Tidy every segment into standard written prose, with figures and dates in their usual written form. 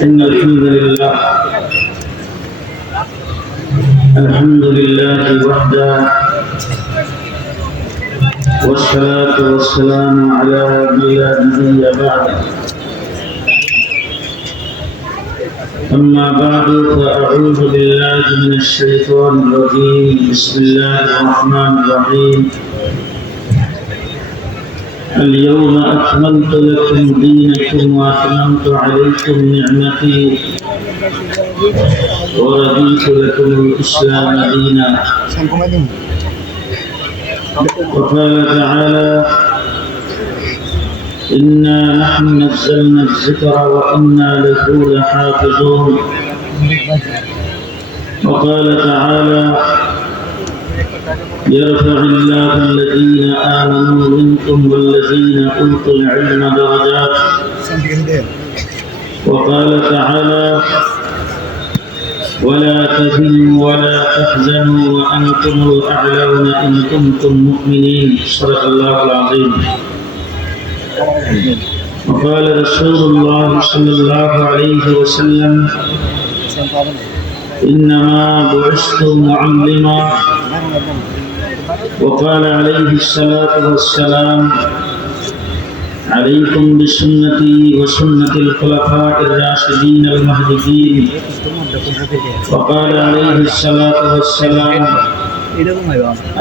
إن الحمد لله وحده، والصلاة والسلام على من لا نبي بعده. أما بعد فأعوذ بالله من الشيطان الرجيم. بسم الله الرحمن الرحيم. اليوم أكملت لكم دينكم وأتممت عليكم نعمتي ورضيت لكم الإسلام دينا. وقال تعالى: إنا نحن نزلنا الذكر وإنا له لحافظون. وقال تعالى: يرفع الله الذين آمنوا منكم والذين أوتوا العلم درجات. وقال تعالى: ولا تهنوا ولا تحزنوا وأنتم الأعلون إن كنتم مؤمنين. صدق الله العظيم. وقال رسول الله صلى الله عليه وسلم: إنما بعثت معلما. وقال عليه الصلاة والسلام: عليكم بسنتي وسنة الخلفاء الراشدين المهديين. وقال عليه الصلاة والسلام: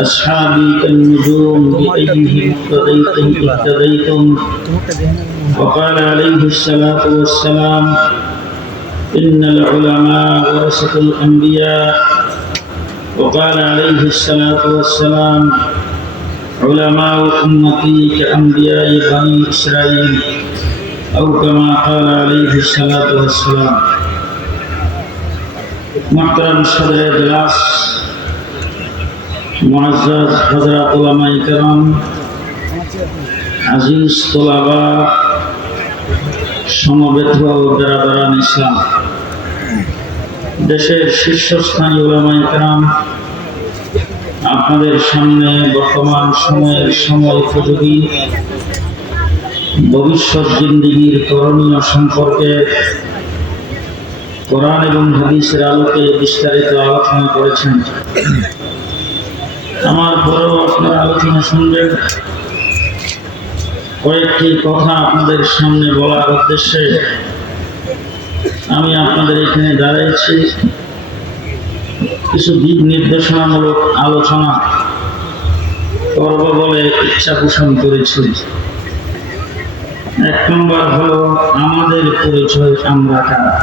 أصحابي كالنجوم بأيهم اقتديتم اهتديتم. وقال عليه الصلاة والسلام: إن العلماء ورثة الأنبياء. وقال عليه الصلاة والسلام: علماء أمتي كأنبياء بني إسرائيل، أو كما قال عليه الصلاة والسلام. محترم صدر اجلاس، मुअज़्ज़ज़ हज़रात उलमाए किराम, আজিজ তোলাবা, সমবেত ও বেরাদারান ইসলাম, দেশের শীর্ষস্থানীয় উলামায়ে কেরাম, আপনাদের সামনে বর্তমান সময়ের সময়োপযোগী ভবিষ্যৎ জিন্দেগির করণীয় সম্পর্কে কোরআন এবং হাদিসের আলোকে বিস্তারিত আলোচনা করেছেন। আমার পরেও আপনারা আলোচনা শুনবেন। কয়েকটি কথা আপনাদের সামনে বলার উদ্দেশ্যে আমি আপনাদের এখানে দাঁড়িয়েছি। কিছু দিক নির্দেশনামূলক আলোচনা করব বলে ইচ্ছা পোষণ করেছি। এক নম্বর হলো আমাদের পরিচয়, আমরা কারা।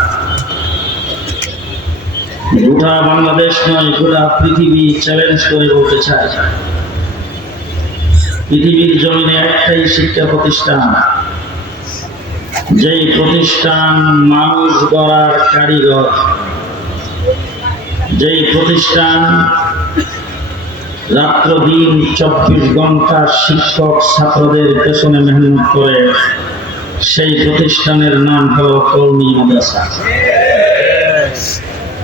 গোটা বাংলাদেশ নয়, গোটা পৃথিবী চ্যালেঞ্জ করে বলতে চায়, পৃথিবীর জমিনে একটাই শিক্ষা প্রতিষ্ঠান, যেই প্রতিষ্ঠান মানুষ গড়ার কারিগর, যেই প্রতিষ্ঠান রাত্র দিন 24 ঘন্টা শিক্ষক ছাত্রদের পেছনে মেহনত করে, সেই প্রতিষ্ঠানের নাম হলো কওমি মাদ্রাসা।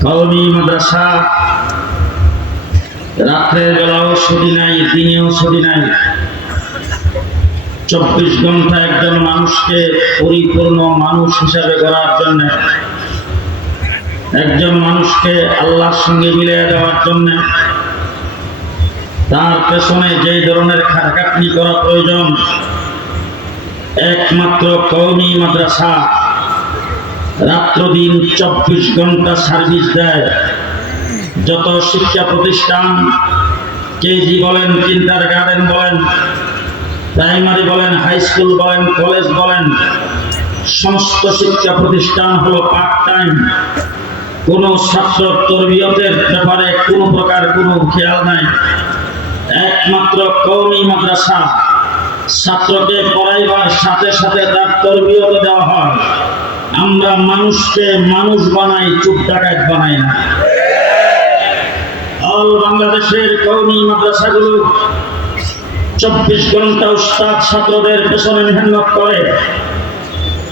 কওমি মাদ্রাসা রাত্রের বেলাও ছুটি নাই, দিনেও ছুটি নাই। 24 ঘন্টা একজন মানুষকে পরিপূর্ণ মানুষ হিসাবে গড়ার জন্য, একজন মানুষকে আল্লাহর সঙ্গে মিলিয়ে দেওয়ার জন্য, তার পেছনে যেই ধরনের খাটাখাটনি করা প্রয়োজন, একমাত্র কওমি মাদ্রাসা রাত্র দিন 24 ঘন্টা সার্ভিস দেয়। যত শিক্ষা প্রতিষ্ঠান, কেজি বলেন, কিন্ডারগার্টেন বলেন, প্রাইমারি বলেন, হাই স্কুল বলেন, কলেজ বলেন, সমস্ত শিক্ষা প্রতিষ্ঠান হলো পার্ট টাইম। কোনো ছাত্র তরবিয়তের ব্যাপারে কোনো প্রকার কোনো খেয়াল নাই। একমাত্র কওমি মাদ্রাসা ছাত্রকে পড়াইবার সাথে সাথে তার তরবিয়ত দেওয়া হয়। আমরা মানুষকে মানুষ বানাই, চুপ ডাকাত বানাই না। অল বাংলাদেশের কওমি মাদ্রাসাগুলো 24 ঘন্টা উস্তাদ ছাত্রদের পেছনে মেহনত করে।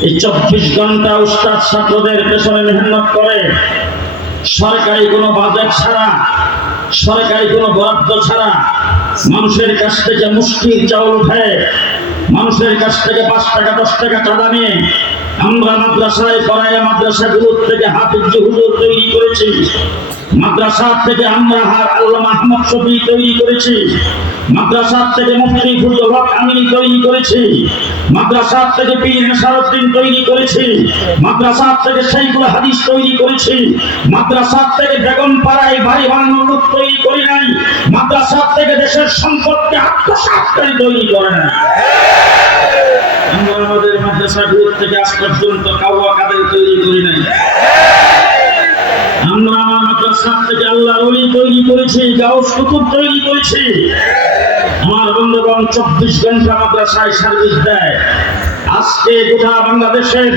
এই 24 ঘন্টা উস্তাদ ছাত্রদের পেছনে মেহনত করে সরকারি কোনো বাজেট ছাড়া, সরকারি কোনো বরাদ্দ ছাড়া মানুষের কাছ থেকে মুষ্টির চাউল উঠে মানুষের কাছ থেকে 5 টাকা 10 টাকা চাঁদা নিয়ে আমরা মাদ্রাসায় পড়াইয়া মাদ্রাসাগুলোর থেকে হাফিজ হুজুর তৈরি করেছি। মাদ্রাসা থেকে আমরা আল্লামা আহমদ শফি তৈরি করেছি। মাদ্রাসা থেকে মুফতি ফজলুল হক আমিনী তৈরি করেছি। মাদ্রাসা থেকে পীর নেশারউদ্দিন তৈরি করেছি। মাদ্রাসা থেকে শাইখুল হাদিস তৈরি করেছি। মাদ্রাসা থেকে বেগম পাড়ায় বাড়ি বানানোর লোক তৈরি করি নাই। মাদ্রাসা থেকে দেশের সম্পদকে আত্মসাৎকারী তৈরি করে নাই। আমরা আমাদের মাদ্রাসাগুলো থেকে আজ পর্যন্ত কাওয়া কাদের তৈরি করি নাই। আমরা আমার মাদ্রাসা থেকে আল্লাহর ওলি তৈরি করেছি, গাউস কুতুব তৈরি করেছি। আমার বন্ধুগণ 24 ঘন্টা মাদ্রাসায় সার্ভিস দেয়। আজকে গোটা বাংলাদেশের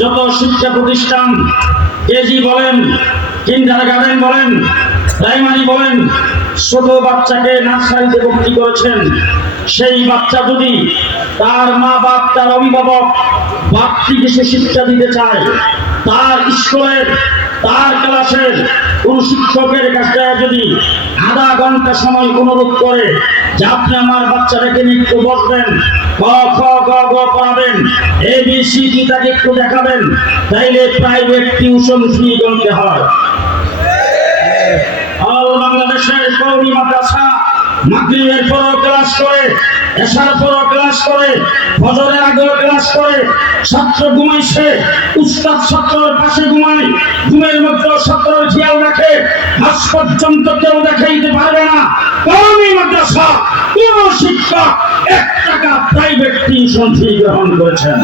যত শিক্ষা প্রতিষ্ঠান, কেজি বলেন, কিন্ডারগার্টেন বলেন, প্রাইমারি বলেন, ছোট বাচ্চাকে নার্সারিতে ভর্তি করেছেন। সেই বাচ্চা যদি তার মা বাপ, তার অভিভাবক বাড়তি কিছু শিক্ষা দিতে চায়, তার স্কুলের, তার ক্লাসের কোন শিক্ষকের কাছে যদি আধা ঘন্টা সময় অনুরোধ করে যে আপনি আমার বাচ্চাটাকে একটু বসবেন, ক খ গ ঘ পড়াবেন, ABCD তাকে একটু দেখাবেন, তাইলে প্রাইভেট টিউশন ফি গুনতে হয়। অল বাংলাদেশের কওমি মাদ্রাসা মাগরিবের পরও ক্লাস করে, এশার পরও ক্লাস করে, ফজরের আগেও ক্লাস করে। ছাত্র ঘুমাইছে, উস্তাদ ছাত্রের পাশে ঘুমায়, ঘুমের মধ্যে ছাত্রের খেয়াল রাখে। আজ পর্যন্ত কেউ দেখাইতে পারবে না কওমি মাদ্রাসা কোন শিক্ষক 1 টাকা প্রাইভেট টিউশন ফি গ্রহণ করেছেন।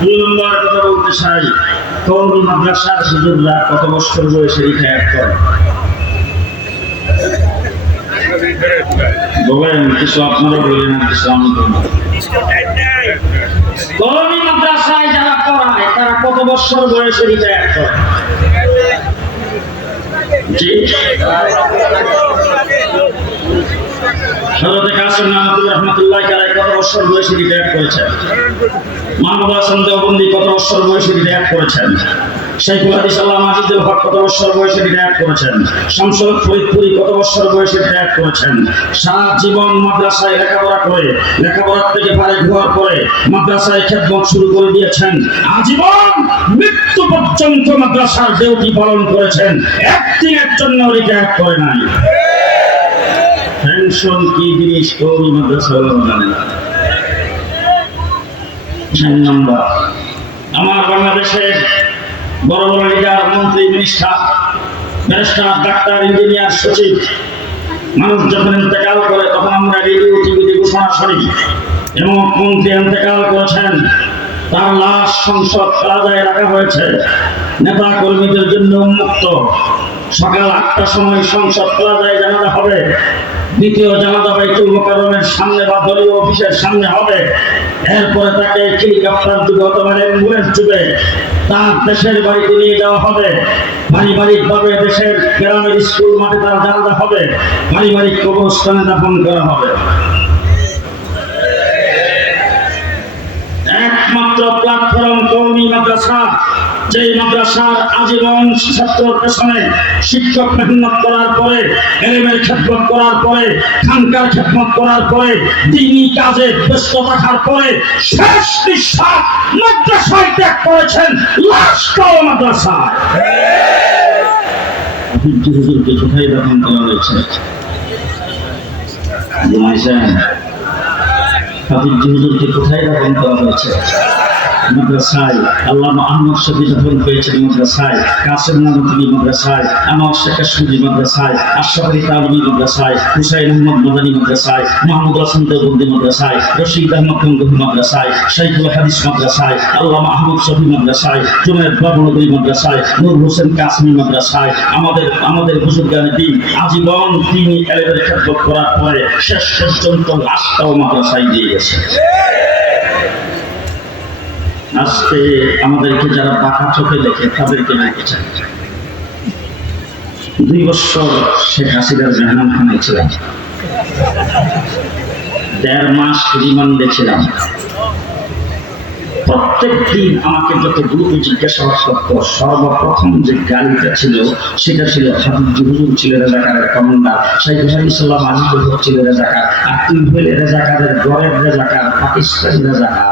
2 নম্বর কথা বলতে চাই, কওমি মাদ্রাসার হুজুররা কত বছর বয়সে রিটায়ার করে? বলেন কিছু, আপনারা বলেন কিছু, আমি বলবো। কওমি মাদ্রাসায় যারা পড়ায় তারা কত বছর বয়সে রিটায়ার করে? জি, হযরত কাসিম নানুতুল্লাহ রাহমাতুল্লাহি আলাইহি কত বছর বয়সে রিটায়ার করেছেন? মাহমুদ হাসান দেওবন্দি কত বছর বয়সে রিটায়ার করেছেন? শাইখুল হাদিস আল্লামা আজিজুল হক কত বছর বয়সে রিটায়ার করেছেন? শামসুল ফরিদপুরি কত বছর বয়সে রিটায়ার করেছেন? সারা জীবন মাদ্রাসায় লেখাপড়া করে, লেখাপড়া থেকে ফারিগ হওয়ার পরে মাদ্রাসায় খেদমত শুরু করে দিয়েছেন। আজীবন মৃত্যু পর্যন্ত মাদ্রাসার ডিউটি পালন করেছেন, একদিনের জন্য রিটায়ার করে নাই। পেনশন কি জিনিস কওমি মাদ্রাসা জানে না। 4 নম্বর, আমার বাংলাদেশের বড় বড় লিডার, মন্ত্রী, মিনিস্টার, ব্যারিস্টার, ডাক্তার, ইঞ্জিনিয়ার, সচিব, মানুষ যখন ইন্তেকাল করে তখন আমরা রেডিও টিভিতে ঘোষণা শুনি এবং মন্ত্রী ইন্তেকাল করেছেন, তার লাশ সংসদ প্লাজায় রাখা হয়েছে, নেতা কর্মীদের জন্য উন্মুক্ত। সকাল 8টার সময় সংসদ প্লাজায় জানাজা হবে। দ্বিতীয় জানাজা বাইতুল মুকাররমের সামনে বা দলীয় অফিসের সামনে হবে। এরপরে তাকে হেলিকপ্টার যুগে অথবা অ্যাম্বুলেন্স যুগে তার দেশের বাড়িতে নিয়ে যাওয়া হবে। পারিবারিক ভাবে দেশের গ্রামের স্কুল মাঠে তার জানাজা হবে, পারিবারিক কবরস্থানে দাফন করা হবে। একমাত্র প্ল্যাটফর্ম কওমি মাদ্রাসা, যে মাদ্রাসার আজীবন ছাত্রের পেছনে শিক্ষক মেহনত করার পরে, এলেমের খেদমত করার পরে, খানকার খেদমত করার পরে, দ্বীনি কাজে ব্যস্ত থাকার পরে শেষ নিঃশ্বাস মাদ্রাসায় ত্যাগ করেছেন, লাশটাও মাদ্রাসায়। হুজুরকে কোথায় দাফন করা হয়েছে? ঘুমাইছেন? হাফিজ হুজুরকে কোথায় দাফন করা হয়েছে? মাদ্রাসায়। আল্লামা আহমদ শফি দাফন হয়েছেন মাদ্রাসায়, কাসিম নানুতুল্লাহ মাদ্রাসায়, আনোয়ার শেখ কাশ্মীরি মাদ্রাসায়, আশরাফ আলী তালবী মাদ্রাসায়, হুসাইন আহমদ মাদানী মাদ্রাসায়, মাহমুদ হাসান দেওবন্দি মাদ্রাসায়, রশিদ আহমদ গঙ্গোহী মাদ্রাসায়, শাইখুল হাদিস মাদ্রাসায়, আল্লামা আহমদ শফি মাদ্রাসায়, জুনায়েদ বাবুনগরী মাদ্রাসায়, নূর হোসেন কাসমি মাদ্রাসায়। আমাদের বুজুর্গানে দিন আজীবন তিনি এলেমের খেদমত করার পরে শেষ পর্যন্ত লাশটাও মাদ্রাসায় দিয়ে গেছে। আজকে আমাদেরকে যারা বাঁকা চোখে দেখে তাদেরকে রেখেছেন। 2 বছর শেখ হাসিনার মেহমানখানায় ছিলাম, 1.5 মাস রিমান্ডে ছিলাম। প্রত্যেক দিন আমাকে যতদূর জিজ্ঞাসাবাদ করতো, সর্বপ্রথম যে গালিটা ছিল সেটা ছিল হাবিবজি হুজুর ছিলেন রাজাকারের কমান্ডার, শাইখ সাল্লাম আজিজ ছিলেন রাজাকার, আর তুই হইলে রাজাকারের গড়ের রাজাকার, পাকিস্তানি রাজাকার।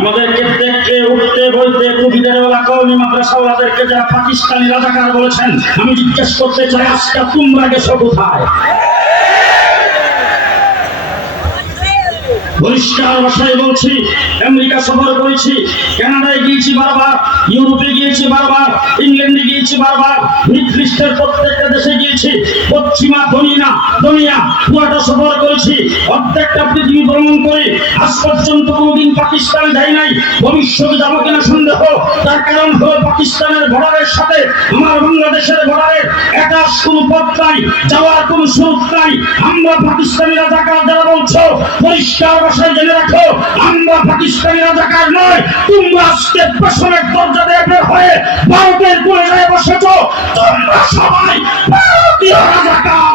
আমাদেরকে দেখতে উঠতে বলতে কবিদেরওয়ালা কওমি মাদ্রাসাওয়ালাদেরকে যারা পাকিস্তানি রাজাকার বলেছেন, আমি জিজ্ঞেস করতে চাই আজকে তোমরা গেছো কোথায়? পরিষ্কার ভাষায় বলছি, আমেরিকা সফর করেছি, কানাডায় গিয়েছি বারবার, ইউরোপে গিয়েছি বারবার, ইংল্যান্ডে গিয়েছি বারবার, মিডল ইস্টের প্রত্যেকটা দেশে গিয়েছি, পশ্চিমা দুনিয়া পুরাটা সফর করেছি, অর্ধেকটা পৃথিবী ভ্রমণ করে আজ পর্যন্ত কোনোদিন পাকিস্তান যাই নাই। ভবিষ্যতে যাবো কিনা সন্দেহ। তার কারণ হলো পাকিস্তানের বর্ডারের সাথে আমার বাংলাদেশের বর্ডারের একাশ কোনো পথ নাই, যাওয়ার কোনো সুযোগ নাই। আমরা পাকিস্তানি রাজাকার যারা বলছো, পরিষ্কার ভাষায় জেনে রাখো, আমরা পাকিস্তানি রাজাকার নয়। তোমরা আজকে পেছনের দরজা দিয়ে বের হয়ে ভারতের কোলে যায় বসেছ, তোমরা সবাই ভারতীয় রাজাকার।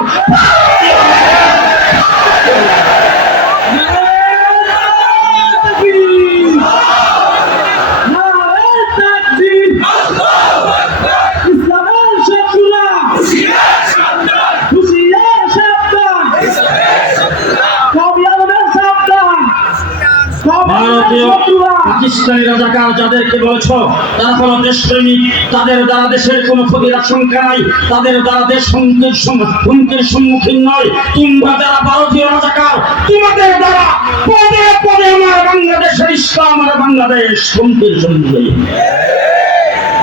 পাকিস্তানি রাজাকার যাদেরকে বলেছ তারা হলো দেশপ্রেমিক, তাদের দ্বারা দেশের কোনো ক্ষতির আশঙ্কা নাই, তাদের দ্বারা দেশ হুমকির সম্মুখীন নয়। তোমরা যারা ভারতীয় রাজাকার, তোমাদের দ্বারা পদে পদে আমার বাংলাদেশের ইসলাম আর বাংলাদেশ হুমকির সম্মুখীন।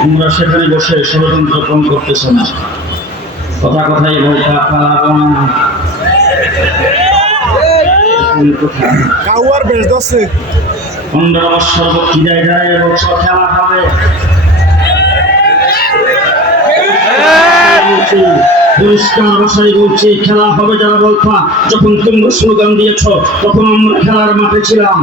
তোমরা সেখানে বসে ষড়যন্ত্র কম করতেছ না, কথাই বলতে পারবো না। কাউয়ার বেশ দছে 15 বছর কি জায়গায় এবছর খেলা হবে। পরিষ্কার ভাষায় বলছি, খেলা হবে যারা বলতা, যখন তোমরা স্লোগান দিয়েছ তখন আমরা খেলার মাঠে ছিলাম।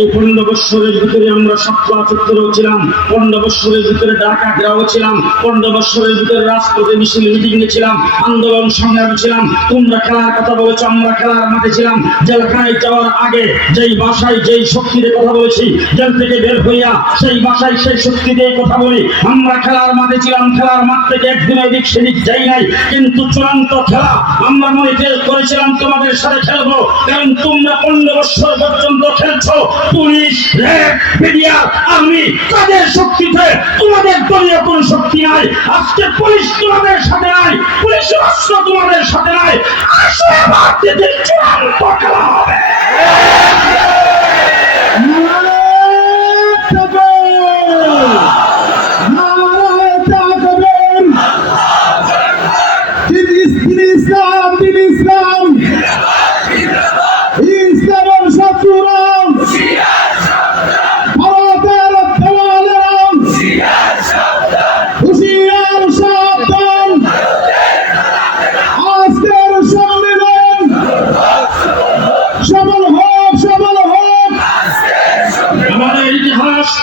এই 15 বছরের ভিতরে আমরা সাতলা চত্বরেও ছিলাম, 15 বছরের ভিতরে ঢাকা গ্রাও ছিলাম, 15 বছরের ভিতরে রাজপথে মিছিল মিটিংয়ে ছিলাম, আন্দোলন সংগ্রামে ছিলাম। তোমরা খেলার কথা বলেছো, আমরা খেলার মাঠে ছিলাম। জেলখানায় যাওয়ার আগে যেই ভাষায় যেই শক্তিতে কথা বলেছি, জেল থেকে বের হইয়া সেই ভাষায় সেই শক্তি দিয়ে কথা বলি। আমরা খেলার মাঠে ছিলাম, খেলার মাঠ থেকে একদিন এদিক সেদিক যাই নাই, কিন্তু চূড়ান্ত খেলা আমরা মনে করেছিলাম তোমাদের সাথে খেলবো, কারণ তোমরা 15 বছর পর্যন্ত খেলছো। পুলিশ, র্যাব, মিডিয়া, আর্মি, তাদের শক্তিতে তোমাদের দলীয় কোন শক্তি নাই। আজকে পুলিশ তোমাদের সাথে নাই, পুলিশ রাষ্ট্র তোমাদের সাথে নাই। আসো এবার চূড়ান্ত খেলা হবে।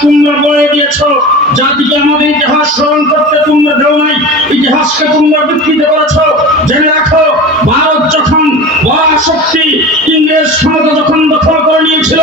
তোমরা বলে দিয়েছ, জাতিকে আমাদের ইতিহাস স্মরণ করতে তোমরা দেও নাই, ইতিহাসকে তোমরা বিকৃত করেছ। জেনে রাখো, ভারত যখন বড় শক্তি ইংরেজ ক্ষমতা যখন দখল করে নিয়েছিল,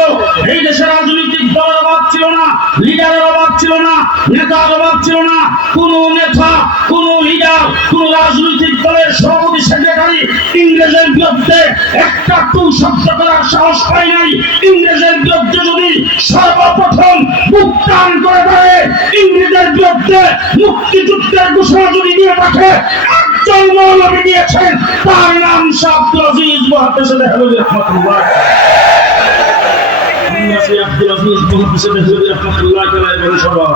এই দেশে রাজনৈতিক দলের অভাব ছিল না, লিডারের অভাব ছিল না, নেতার অভাব ছিল না। কোন নেতা, কোন লিডার, কোন রাজনৈতিক দলের সভাপতি সেক্রেটারি ইংরেজের বিরুদ্ধে একটা টু শব্দ করার সাহস পায় নাই। ইংরেজের বিরুদ্ধে যদি সর্বপ্রথম বুক টান করে দেয়, ইংরেজের বিরুদ্ধে মুক্তিযুদ্ধের ঘোষণা যদি দিয়ে থাকে, একজন মৌলবী দিয়েছেন, তার নাম শাহ আব্দুল আজিজ মুহাদ্দিস দেহলভী রাহমাতুল্লাহ। আব্দুল আজিজ মুহাদ্দিস দেহলভী রাহমাতুল্লাহ আলাইহি সভা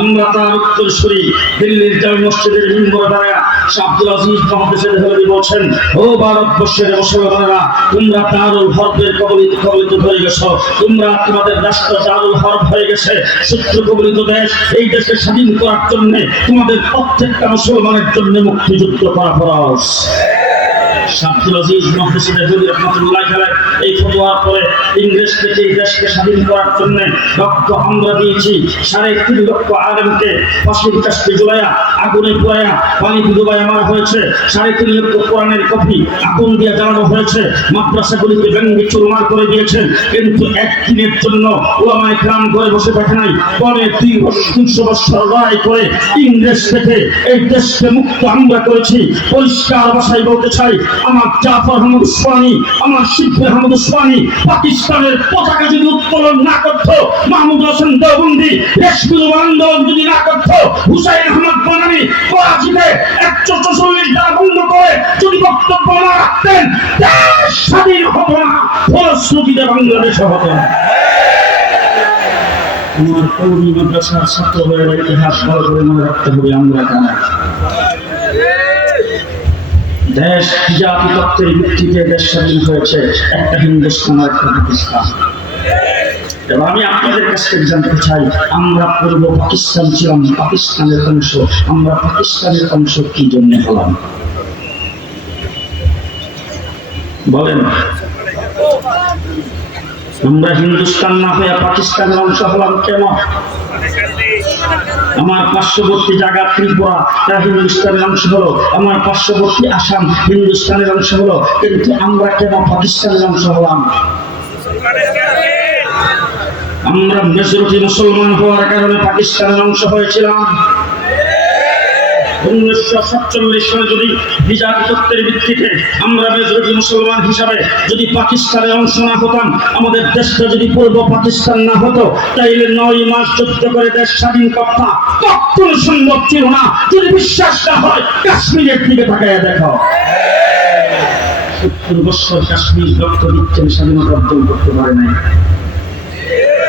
আমরা তার উত্তরসূরি দিল্লির জামে মসজিদের মিম্বরে দাঁড়ায় শাহ আব্দুল আজিজ মুহাদ্দিস দেহলভী বলছেন, ও ভারতবর্ষের মুসলমানেরা, তোমরা দারুল হরবের কবলিত হয়ে গেছো, তোমরা তোমাদের রাষ্ট্র দারুল হরব হয়ে গেছে, শত্রু কবলিত দেশ। এই দেশকে স্বাধীন করার জন্য তোমাদের প্রত্যেকটা মুসলমানের জন্য মুক্তিযুদ্ধ করা ফরজ। আব্দুল আজিজ মুহতাসিব দেহলভী রাহমাতুল্লাহ আলাইহি এই ফতোয়ার পরে ইংরেজ থেকে এই দেশকে স্বাধীন করার জন্য রক্ত আমরা দিয়েছি। 3.5 লক্ষ আলেমকে ফাঁসির কাস্টে ঝুলাইয়া আগুনে পোড়াইয়া পানিতে ডুবাইয়া মারা হয়েছে। 3.5 লক্ষ কোরআনের কপি আগুন দিয়ে জ্বালানো হয়েছে। মাদ্রাসাগুলিকে ভেঙে চুরমার করে দিয়েছেন। কিন্তু একদিনের জন্য উলামায়ে কেরাম ঘরে বসে থাকে নাই, পরে 300 বছর লড়াই করে ইংরেজ থেকে এই দেশকে মুক্ত আমরা করেছি। পরিষ্কার ভাষায় বলতে চাই, আমার জাফর আহমদ উসমানী, আমার শিবলি আহমদ উসমানী পাকিস্তানের পতাকা যদি উত্তোলন না করত, মাহমুদ হোসেন দেওবন্দি রেশমি আন্দোলন যদি না করত, হুসাইন আহমদ বানানি করাচিতে 144 দ্বারা বন্ধ করে যদি বক্তব্য না রাখতেন, দেশ স্বাধীন হতো না, ফলশ্রুতিতে বাংলাদেশ হতো না। আমার কৌমি মাদ্রাসার ছাত্র হয়ে ইতিহাস ভালো করে মনে রাখতে হবে, আমরা কারা। দেশ জাতি তত্ত্বের ভিত্তিতে দেশ স্বাধীন হয়েছে, একটা হিন্দুস্তান আর একটা পাকিস্তান। এবার আমি আপনাদের কাছ থেকে জানতে চাই, আমরা পূর্ব পাকিস্তান ছিলাম, পাকিস্তানের অংশ, আমরা পাকিস্তানের অংশ কি জন্য হলাম বলেন? আমরা হিন্দুস্তান না হয়ে পাকিস্তানের অংশ হলাম কেন? আমার পার্শ্ববর্তী জায়গা ত্রিপুরা তা হিন্দুস্তানের অংশ হলো, আমার পার্শ্ববর্তী আসাম হিন্দুস্তানের অংশ হলো, কিন্তু আমরা কেন পাকিস্তানের অংশ হলাম? আমরা মেজরিটি মুসলমান হওয়ার কারণে পাকিস্তানের অংশ হয়েছিলাম। 1947 সালে যদি বিজাতি তত্ত্বের ভিত্তিতে আমরা মেজরিটি মুসলমান হিসাবে যদি পাকিস্তানের অংশ না হতাম, আমাদের দেশটা যদি পূর্ব পাকিস্তান না হতো, তাইলে 9 মাস যুদ্ধ করে দেশ স্বাধীন করতে কখনো সম্ভব ছিল না। যদি বিশ্বাস না হয় কাশ্মীরের দিকে তাকায় দেখো, 70 বছর কাশ্মীর রক্ত দিচ্ছেন, স্বাধীনতা অর্জন করতে পারে নাই।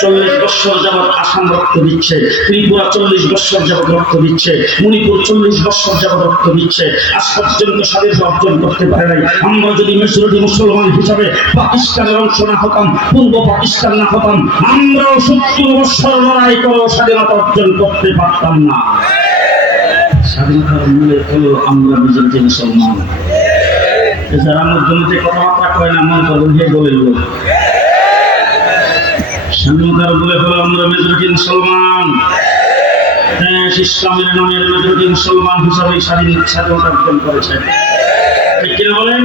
40 বছর যাবৎ আসাম রক্ত দিচ্ছে, ত্রিপুরা 40 বছর যাবৎ রক্ত দিচ্ছে, মণিপুর 40 বছর যাবৎ রক্ত দিচ্ছে, আজ পর্যন্ত স্বাধীনতা অর্জন করতে পারে নাই। আমরা যদি মেজরিটি মুসলমান হিসাবে পাকিস্তানের অংশ না হতাম, পূর্ব পাকিস্তান না হতাম, আমরাও 70 বছর লড়াই করে স্বাধীনতা অর্জন করতে পারতাম না। স্বাধীনতার মূলে হলো আমরা মেজরিটি মুসলমান। যারা মধ্যে কথাবার্তা কয় না, মন করুন হে বলে লোক স্বাধীনতার বলে হলো আমরা মেজরিটি মুসলমান। দেশ ইসলামের নামের মেজরিটি মুসলমান হিসাবে স্বাধীনতা অর্জন করেছে, ঠিক কিনা বলেন?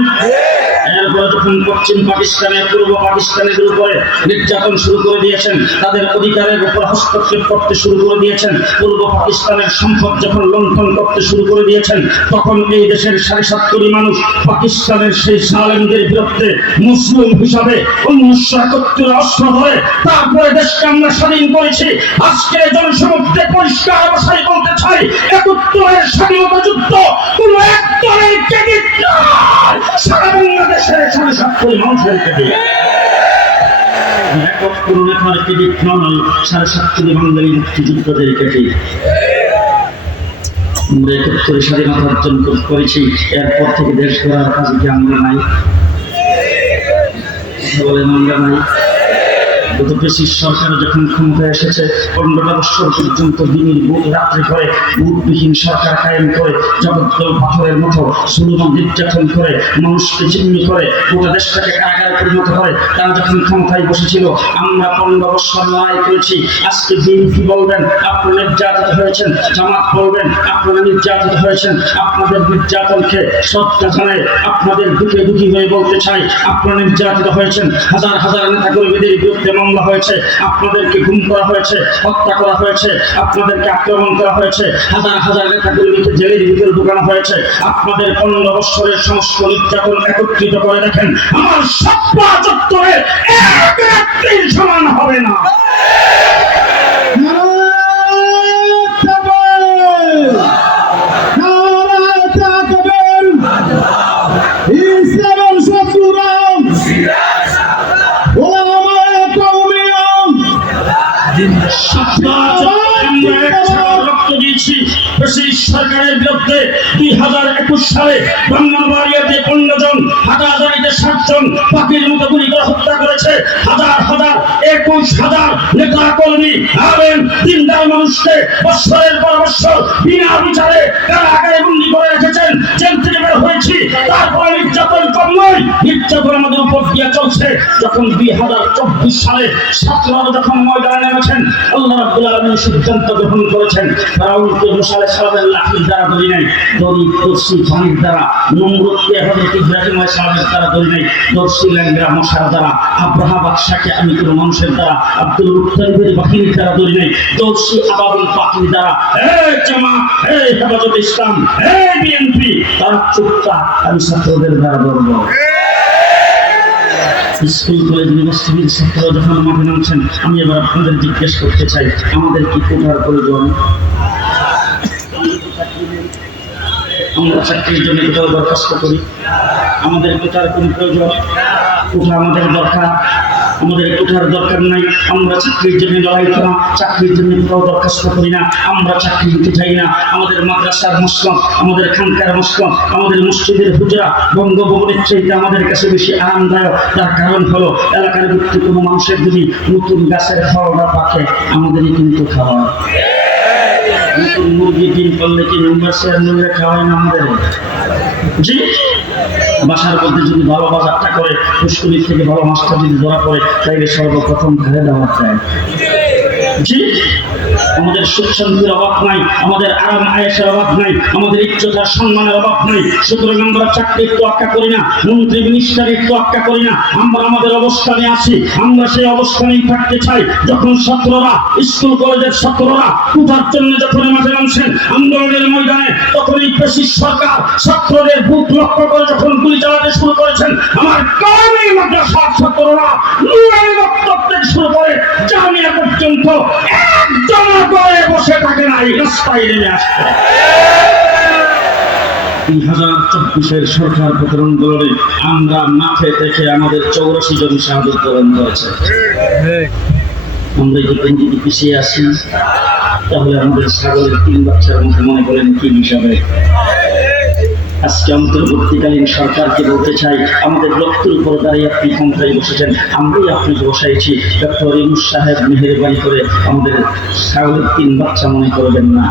এরপরে যখন পশ্চিম পাকিস্তানে পূর্ব পাকিস্তানের উপরে নির্যাতন শুরু করে দিয়েছেন, তাদের অধিকারের উপর হস্তক্ষেপ করতে শুরু করে দিয়েছেন, পূর্ব পাকিস্তানের সম্পদ যখন লুণ্ঠন করতে শুরু করে দিয়েছেন, তখন এই দেশের 7.5 কোটি মানুষ পাকিস্তানের সেই জালেমদের বিরুদ্ধে মুসলিম হিসাবে 1971 অস্ত্র ধরে তারপরে দেশকে আমরা স্বাধীন করেছি। আজকে জনসমুদ্রে পরিষ্কার ভাষায় বলতে চাই, 71 স্বাধীনতা যুদ্ধ কোন এক দলের ক্রেডিট নয়, সারা বাংলাদেশের 7.5 কোটি মানুষের ক্রেডিট। একক কোন নেতার ক্রেডিট নয়, 7.5 কোটি বাঙালি মুক্তিযুদ্ধদের ক্রেডিট। আমরা 71 স্বাধীনতা অর্জন করেছি, এরপর থেকে দেশ গড়ার কাজে কি আমরা নাই? বলেন আমরা নাই? গত ব্রিটিশ সরকার যখন ক্ষমতায় এসেছে, 15টা বছর পর্যন্ত দিনের বুট রাত্রি করে বুটবিহীন সরকার কায়েম করে জগদ্দল পাথরের মতো সুলুমান নির্যাতন করে মানুষকে চিহ্নি করে গোটা দেশটাকে কারাগারে পরিণত করে। তারা যখন ক্ষমতায় বসেছিল, আমরা 15 বছর লড়াই করেছি। আজকে বিএনপি বলবেন আপনারা নির্যাতিত হয়েছেন, জামাত বলবেন আপনারা নির্যাতিত হয়েছেন। আপনাদের নির্যাতনকে শ্রদ্ধা জানায় আপনাদের দুঃখে দুঃখী হয়ে বলতে চাই, আপনারা নির্যাতিত হয়েছেন। হাজার হাজার নেতা কর্মীদের বিরুদ্ধে মামলা হয়েছে, আপনাদেরকে গুম করা হয়েছে, হত্যা করা হয়েছে, আপনাদেরকে আক্রমণ করা হয়েছে, হাজার হাজার নেতা কর্মীকে জেলের ভিতরে ঢুকানো হয়েছে। আপনাদের 15 বছরের সমস্ত নির্যাতন একত্রিত করে দেখেন, আমার সপ্তাহ চত্বরে এক রাত্রির সমান হবে না। সরকারের বিরুদ্ধে 2021 সালে ব্রাহ্মণবাড়িয়াতে 15 জন, হাটাজারিতে 60 জন পাখির মতো গুলি করে হত্যা করেছে। হাজার হাজার 21,000 নেতা কর্মী আবেন দিনদার মানুষকে বৎসরের পর বৎসর বিনা বিচারে কারাগারে বন্দী করে রেখেছেন। জেল থেকে বের হয়েছি, তারপরে নির্যাতন কম নয়, নির্যাতন আমাদের উপর দিয়ে চলছে। যখন 2024 সালে ছাত্ররা যখন ময়দানে নেমেছেন, আল্লাহ রাব্বুল আলামিন সিদ্ধান্ত গ্রহণ করেছেন ফেরাউনকে মুসা আলাইহিস সালামের লাঠির দ্বারা ধরি নাই, দড়ি তুলসী পানির দ্বারা, নমরুদকে হযরত ইব্রাহিম আলাইহিস সালামের দ্বারা ধরি নাই, দর্শি ল্যাংড়া মশার দ্বারা, আব্রাহা বাদশাকে আমি কোনো মানুষের দ্বারা, আব্দুল মুত্তালিবের বাহিনীর দ্বারা ধরি নাই, দর্শি আবাবিল পাখির দ্বারা। জামাত, হেফাজত ইসলাম, বিএনপি, তারা চুপচাপ, আমি ছাত্রদের দ্বারা ধরবো। স্কুল কলেজ ইউনিভার্সিটির ছাত্ররা যখন মাঠে নামছেন, আমি এবার আপনাদের জিজ্ঞেস করতে চাই, আমাদের কি কোটার প্রয়োজন? আমরা চাকরির জন্য কোথাও দরখাস্ত করি? আমাদের কোটার কোন প্রয়োজন? কোটা আমাদের দরকার? আমাদের কোটার দরকার নাই। আমরা চাকরির জন্য লড়াই করা, চাকরির জন্য কোথাও দরখাস্ত করি না, আমরা চাকরি দিতে চাই না। আমাদের মাদ্রাসার মসনদ, আমাদের খানকার মসনদ, আমাদের মসজিদের হুজরা বঙ্গভবনের চাইতে আমাদের কাছে বেশি আরামদায়ক। তার কারণ হলো এলাকার ভিত্তি কোনো মানুষের যদি নতুন গাছের খাওয়াটা পাকে, আমাদেরই কিন্তু খাওয়া। নতুন মুরগি ডিম করলে কি মেম্বারশিপ নিয়ে খাওয়ায় না আমাদের? জি, বাসার মধ্যে যদি ভালো বাজারটা করে, পুষ্করির থেকে ভালো মাছটা যদি ধরা পড়ে, তাইলে সর্বপ্রথম ঘরে দেওয়া যায়। জি, আমাদের সুখ শান্তির অভাব নাই, আমাদের আরাম আয়েশের অভাব নাই, আমাদের ইজ্জত আর সম্মানের অভাব নাই। সুতরাং আমরা চাকরির তোয়াক্কা করি না, মন্ত্রী মিনিস্টারের তোয়াক্কা করি না, আমরা আমাদের অবস্থানে আছি, আমরা সেই অবস্থানেই থাকতে চাই। যখন ছাত্ররা, স্কুল কলেজের ছাত্ররা কোটার জন্য যখন মাঠে নামছেন আন্দোলনের ময়দানে, তখন এই ফ্যাসিস্ট সরকার ছাত্রদের বুক লক্ষ্য করে যখন গুলি চালাতে শুরু করেছেন, আমার কওমি মাদ্রাসার ছাত্ররা নুরানি বক্তব্য থেকে শুরু করে জামিয়া পর্যন্ত একজন করে বসে থাকে নাই, রাস্তায় নেমে আসছে। 2024 সরকার প্রতিরোধ আন্দোলনে আমরা মাঠে দেখে আমাদের 84 জন শাহাদত বরণ করেছে। আমরা যদি পিছিয়ে আসি, তাহলে আমাদের ছাগলের 3 বাচ্চার মধ্যে মনে করেন কি হিসাবে? আজকে অন্তর্বর্তীকালীন সরকারকে বলতে চাই, আমাদের লক্ষ্যের উপর দাঁড়িয়ে আপনি ক্ষমতায় বসেছেন, আমরাই আপনাকে বসাইছি। ডক্টর ইউনূস সাহেব মেহেরবানি করে আমাদের ছাগলের 3 বাচ্চা মনে করবেন না।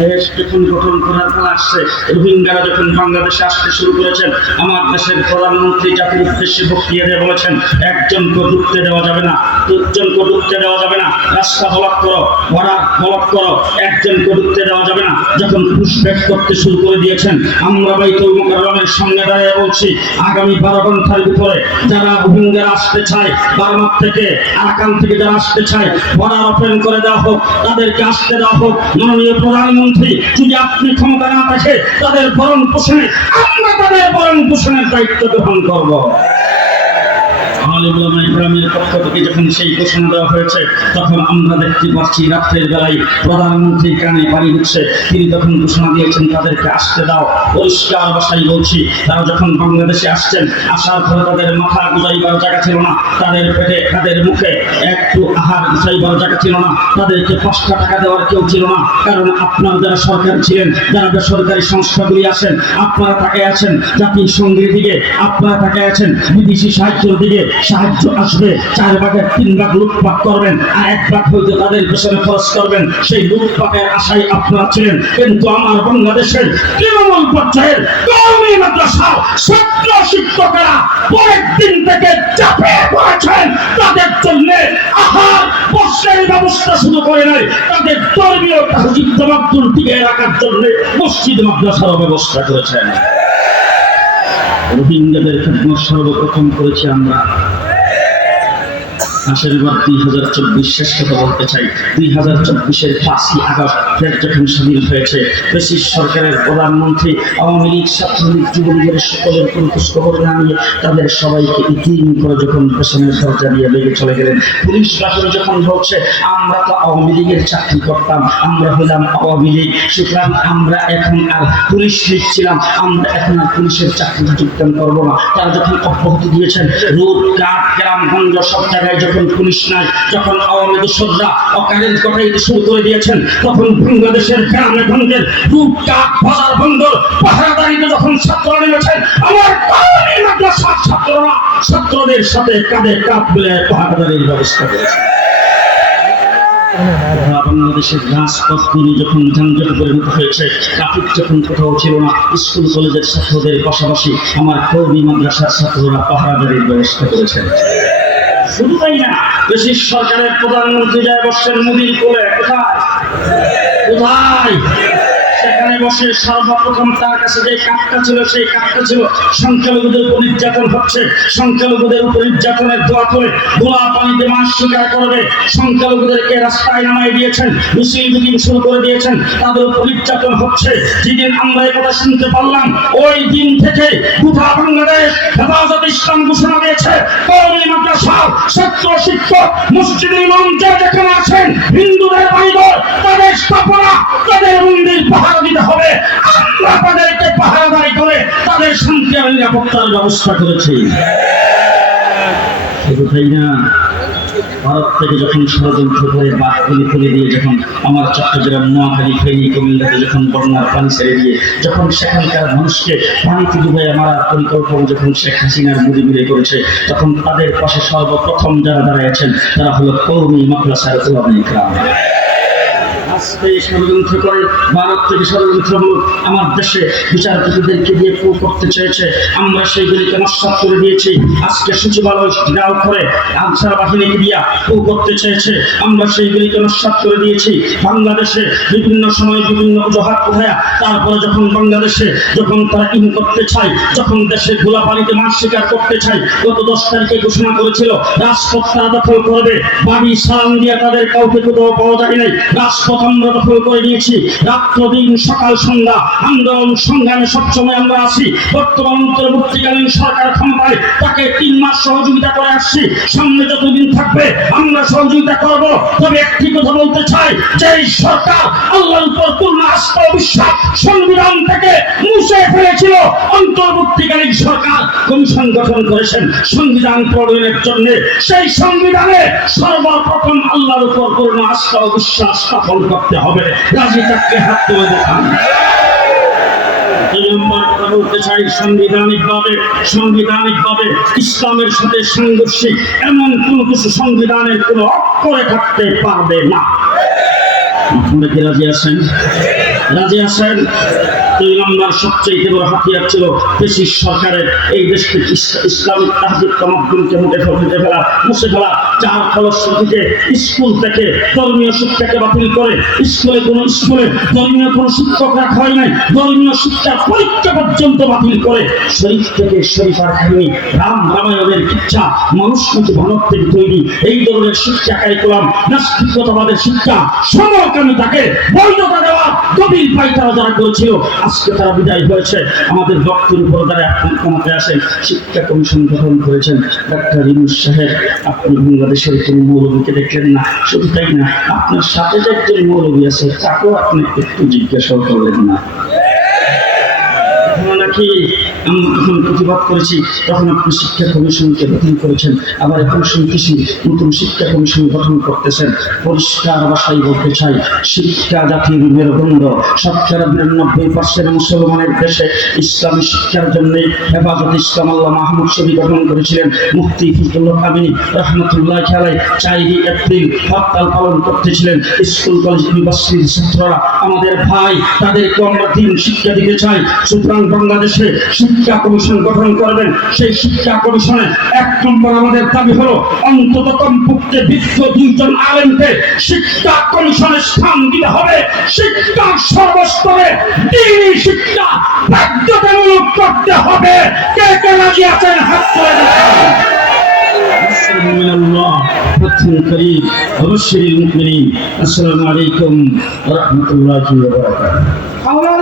দেশ যখন গঠন করার পর আসছে, রোহিঙ্গারা যখন বাংলাদেশে আসতে শুরু করেছেন, আমার দেশের প্রধানমন্ত্রী জাতির উদ্দেশ্যে বক্তৃতা দিয়ে বলেছেন, একজনকে ঢুকতে দেওয়া যাবে না, 2জনকে ঢুকতে দেওয়া যাবে না, রাস্তা ব্লক করো, ভাড়া ব্লক করো, একজনকে ঢুকতে দেওয়া যাবে না। যখন পুশব্যাক করতে শুরু করে দিয়েছেন, আমরা বাইতুল মুকাররমের সামনে দাঁড়িয়ে বলছি, আগামী 12 ঘন্টার ভিতরে যারা রোহিঙ্গারা আসতে চায়, বার্মা থেকে, আরাকান থেকে যারা আসতে চায়, ভাড়া ওপেন করে দেওয়া হোক, তাদেরকে আসতে দেওয়া হোক। মাননীয় প্রধানমন্ত্রী, যদি আপনি ক্ষমতা না থাকে, তাদের ভরণ পোষণে আমরা তাদের ভরণ পোষণের দায়িত্ব গ্রহণ করব। পক্ষ থেকে যখন সেই ঘোষণা দেওয়া হয়েছে, তখন আমরা দেখতে পাচ্ছি রাত্রের বেলায় প্রধানমন্ত্রীর কানে পানি হচ্ছে। তিনি তখন ঘোষণা দিয়েছেন তাদেরকে আসতে দাও। পরিষ্কার ভাষায় বলছি, তারা যখন বাংলাদেশে আসছেন, আসার পরে তাদের মাথা গুজাইবার জায়গা ছিল না, তাদের পেটে, তাদের মুখে একটু আহার গুজাইবার জায়গা ছিল না, তাদেরকে 5 টাকা দেওয়ার কেউ ছিল না। কারণ আপনার যারা সরকার ছিলেন, যারা বেসরকারি সংস্থাগুলি আছেন, আপনারা তাকায় আছেন জাতিসংঘের দিকে, আপনারা তাকায় আছেন বিদেশি সাহায্যের দিকে। সাহায্য আসবে, 4 ভাগের 3 ভাগ লুটপাট করবেন, আর 1 ভাগ হয়তো তাদের পেছনে খরচ করবেন। সেই লুটপাটের আশায় আপনারা ছিলেন। কিন্তু আমার বাংলাদেশের তৃণমূল পর্যায়ের কওমি মাদ্রাসার ছাত্র শিক্ষকেরা পরের দিন থেকে চাপিয়ে পড়েছেন। তাদের জন্য আহার বস্ত্রের ব্যবস্থা শুধু করে নাই, তাদের ধর্মীয় তাহজিব তামাদ্দুন টিকিয়ে রাখার জন্য মসজিদ মাদ্রাসার ব্যবস্থা করেছেন। রোহিঙ্গাদের খেদমত সর্বপ্রথম করেছি আমরা। আসেন এবার 2024 শেষ কথা বলতে চাই। 2024-এর 5ই আগস্ট দেশ যখন স্বাধীন হয়েছে, ব্রিটিশ সরকারের প্রধানমন্ত্রী আওয়ামী লীগ, ছাত্রলীগ, যুবলীগের সকলের কোনো খোঁজখবর না নিয়ে তাদের সবাইকে ইতিম করে যখন পেছনের দরজা দিয়ে লেগে চলে গেলেন। পুলিশ বাহিনী যখন বলছে আমরা তো আওয়ামী লীগের চাকরি করতাম, আমরা হলাম আওয়ামী লীগ, সুতরাং আমরা এখন আর পুলিশ লীগ ছিলাম, আমরা এখন আর পুলিশের চাকরিতে যোগদান করবো না। তারা যখন অব্যাহতি দিয়েছেন, রোড ঘাট গ্রামগঞ্জ সব জায়গায় যখন পুলিশ নাই, যখন আওয়ামী দোসররা অকারেন্ট কটাইতে শুরু করে দিয়েছেন, তখন বাংলাদেশের গ্রামে গঞ্জের রূপকাঠ বাজার বন্দর পাহারাদারিতে যখন ছাত্ররা নেমেছেন, আমার কওমি মাদ্রাসার ছাত্ররা ছাত্রদের সাথে কাঁধে কাঁধ মিলিয়ে পাহারাদারির ব্যবস্থা করেছে। বাংলাদেশের রাজপথগুলি যখন যানজটে পরিণত হয়েছে, ট্রাফিক যখন কোথাও ছিল না, স্কুল কলেজের ছাত্রদের পাশাপাশি আমার কওমি মাদ্রাসার ছাত্ররা পাহারাদারির ব্যবস্থা করেছেন। শুধু তাই না, ব্রিটিশ সরকারের প্রধানমন্ত্রী যায় বসছেন মোদির কোলে। কোথায় কোথায় সেখানে বসে সর্বপ্রথম তার কাছে যে কাঠটা ছিল, সেই কাঠটা ছিল সংখ্যালঘুদের উপর নির্যাতন হচ্ছে, সংখ্যালঘুদের উপর নির্যাতনের দোয়া করে গোলা পানিতে মাছ শিকার করবে, সংখ্যালঘুদেরকে রাস্তায় নামাই দিয়েছেন, মিছিল মিটিং শুরু করে দিয়েছেন, তাদের উপর নির্যাতন হচ্ছে। যেদিন আমরা এই কথা শুনতে পারলাম, ওই দিন থেকে গোটা বাংলাদেশ হেফাজত ইসলাম ঘোষণা দিয়েছে, কওমি মাদ্রাসা ছাত্র শিক্ষক মসজিদের ইমাম যারা যেখানে আছেন, হিন্দুদের বাড়িঘর তাদের স্থাপনা তাদের মন্দির পাহারা দিতে হবে। আমরা তাদেরকে পাহারাদারি করে তাদের শান্তি আর নিরাপত্তার ব্যবস্থা করেছি। শুধু তাই না, ভারত থেকে যখন ষড়যন্ত্র করে বাঁধগুলি খুলে দিয়ে যখন আমার চট্টগ্রাম, নোয়াখালী, ফেনী, কুমিল্লাতে যখন বন্যার পানি ছেড়ে দিয়ে যখন সেখানকার মানুষকে পানিতে ডুবে মারার পরিকল্পনা যখন শেখ হাসিনার মোদি বিলে করেছে, তখন তাদের পাশে সর্বপ্রথম যারা দাঁড়িয়েছেন তারা হলো কওমি মাদ্রাসার উলামায়ে কেরাম। আজকে ষড়যন্ত্র করে ভারত থেকে ষড়যন্ত্রমূলক আমার দেশে বিচারপতিদেরকে দিয়ে কু করতে চেয়েছে, আমরা সেইগুলিকে নস্যাৎ করে দিয়েছি। আজকে সচিবালয় ঘেরাও করে আনসার বাহিনীকে দিয়া কু করতে চেয়েছে, আমরা সেইগুলিকে নস্যাৎ করে দিয়েছি। বাংলাদেশে বিভিন্ন সময় বিভিন্ন অজুহাত কোথায়, তারপরে যখন বাংলাদেশে যখন তারা ইন করতে চায়, যখন দেশে গোলা পানিতে মাছ শিকার করতে চায়, গত 10 তারিখে ঘোষণা করেছিল রাজপথ তারা দখল করবে, বাড়ি সালাম দিয়ে তাদের কাউকে কোথাও পাওয়া যায় নাই, রাজপথ আমরা দখল করে নিয়েছি। রাত্র দিন সকাল সন্ধ্যা আন্দোলন সংগ্রামে সবসময় আমরা আছি। বর্তমান অন্তর্বর্তীকালীন সরকার ক্ষমতায়, তাকে 3 মাস সহযোগিতা করে আসছি, সামনে যতদিন থাকবে আমরা সহযোগিতা করব। তবে একটি কথা বলতে চাই, যে এই সরকার আল্লাহর উপর পূর্ণ আস্থা ও বিশ্বাস সংবিধান থেকে মুছে ফেলেছিল, অন্তর্বর্তীকালীন সরকার কমিশন গঠন করেছেন সংবিধান প্রণয়নের জন্য। সেই সংবিধানে সর্বপ্রথম আল্লাহর উপর পূর্ণ আস্থা ও বিশ্বাস স্থাপন করতে হবে। রাজি থাকলে হাত তুলে দেখান। বলতে চাই, সাংবিধানিকভাবে ইসলামের সাথে সাংঘর্ষিক এমন কোন কিছু সংবিধানের কোন অক্ষরে থাকতে পারবে না। আপনারা কি রাজি আছেন? রাজি আছেন? 2 নম্বর সবচেয়ে বড় হাতিয়ার ছিল ব্রিটিশ সরকারের এই দেশকে ইসলামিক তাহজিব তামাদ্দুনকে মুছে ফেলা, যার ফলশ্রুতিতে স্কুল থেকে ধর্মীয় শিক্ষাকে বাতিল করে স্কুলে ধর্মীয় কোনো শিক্ষক রাখা হয় নাই, ধর্মীয় শিক্ষার পরীক্ষা পর্যন্ত বাতিল করে শরীফ থেকে শরীফার কাহিনী, রামায়ণের ইচ্ছা, মানুষমুখী ভারতের তৈরি এই ধরনের শিক্ষা কারিকুলাম, নাস্তিকতাবাদের শিক্ষা, সমকামিতাকে বৈধতা দেওয়া গভীর পায়তারা যারা করেছিল, আজকে তারা বিদায় হয়েছে। আমাদের রক্তের উপর দ্বারা আপনি ক্ষমতায় আসেন, শিক্ষা কমিশন গঠন করেছেন ডাক্তার ইউনূস সাহেব। আপনি বাংলাদেশের কোনো মৌলবীকে দেখলেন না, শুধু তাই না, আপনার সাথে যে একজন মৌলবী আছে তাকেও আপনি একটু জিজ্ঞাসা করলেন না। নাকি আমরা যখন প্রতিবাদ করেছি তখন আপনি শিক্ষা কমিশনকে গঠন করেছেন, আবার এখন শুনতেছি নতুন শিক্ষা কমিশন গঠন করতেছেন। পরিষ্কার ভাষায় বলতে চাই, শিক্ষা জাতির মেরুদণ্ড। 99% মুসলমানের দেশে ইসলামী শিক্ষার জন্য হেফাজত ইসলাম আল্লাহ মাহমুদ শরীফ গঠন করেছিলেন। মুফতি ফজলুল কামিনী রহমতুল্লাহ আলাইহি 4 এপ্রিল হরতাল পালন করতেছিলেন। স্কুল কলেজ ইউনিভার্সিটির ছাত্ররা আমাদের ভাই, তাদেরকে আমরা দিন শিক্ষা দিতে চাই। সুতরাং বাংলাদেশে শিক্ষা কমিশন গঠন করবেন। সেই শিক্ষা কমিশনে 1 নম্বর আমাদের দাবি হলো অন্তত কমপক্ষে বিজ্ঞ 2 জন আলেমকে শিক্ষা কমিশনে স্থান দিতে হবে। শিক্ষা সর্বস্তরে দ্বীনি শিক্ষা বাধ্যতামূলক করতে হবে। কে কে রাজি আছেন হাত তুলে দেখান। আসসালামু আলাইকুম ওয়া রাহমাতুল্লাহি ওয়া বারাকাতুহু।